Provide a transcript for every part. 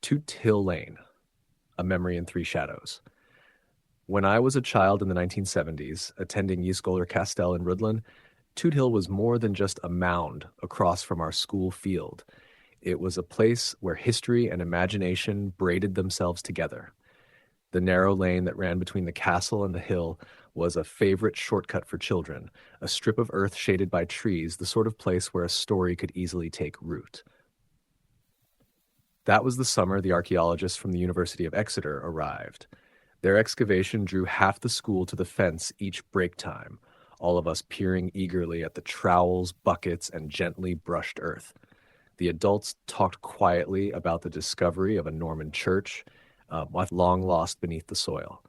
Toot Hill Lane, A Memory in Three Shadows. When I was a child in the 1970s, attending Ysskoler Castell in Rudland, Toot Hill was more than just a mound across from our school field. It was a place where history and imagination braided themselves together. The narrow lane that ran between the castle and the hill was a favorite shortcut for children, a strip of earth shaded by trees, the sort of place where a story could easily take root. That was the summer the archaeologists from the University of Exeter arrived. Their excavation drew half the school to the fence each break time, all of us peering eagerly at the trowels, buckets, and gently brushed earth. The adults talked quietly about the discovery of a Norman church, long lost beneath the soil.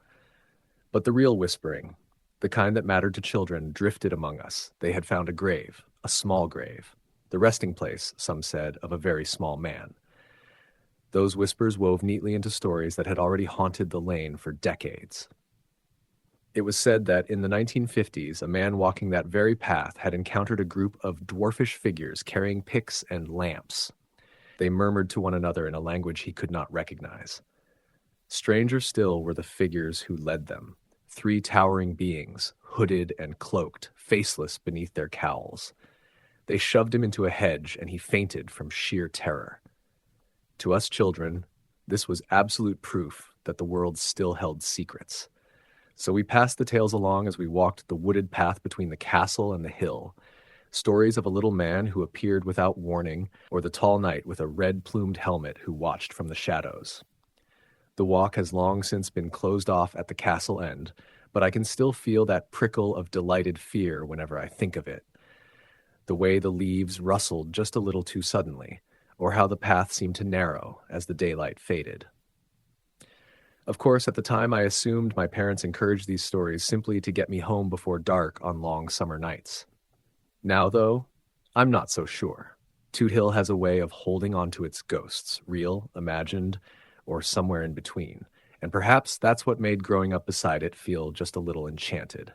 But the real whispering, the kind that mattered to children, drifted among us. They had found a grave, a small grave, the resting place, some said, of a very small man. Those whispers wove neatly into stories that had already haunted the lane for decades. It was said that in the 1950s, a man walking that very path had encountered a group of dwarfish figures carrying picks and lamps. They murmured to one another in a language he could not recognize. Stranger still were the figures who led them, three towering beings, hooded and cloaked, faceless beneath their cowls. They shoved him into a hedge, and he fainted from sheer terror. To us children, this was absolute proof that the world still held secrets. So we passed the tales along as we walked the wooded path between the castle and the hill. Stories of a little man who appeared without warning, or the tall knight with a red-plumed helmet who watched from the shadows. The walk has long since been closed off at the castle end, but I can still feel that prickle of delighted fear whenever I think of it. The way the leaves rustled just a little too suddenly, or how the path seemed to narrow as the daylight faded. Of course, at the time I assumed my parents encouraged these stories simply to get me home before dark on long summer nights. Now, though, I'm not so sure. Toot Hill has a way of holding on to its ghosts, real, imagined, or somewhere in between, and perhaps that's what made growing up beside it feel just a little enchanted.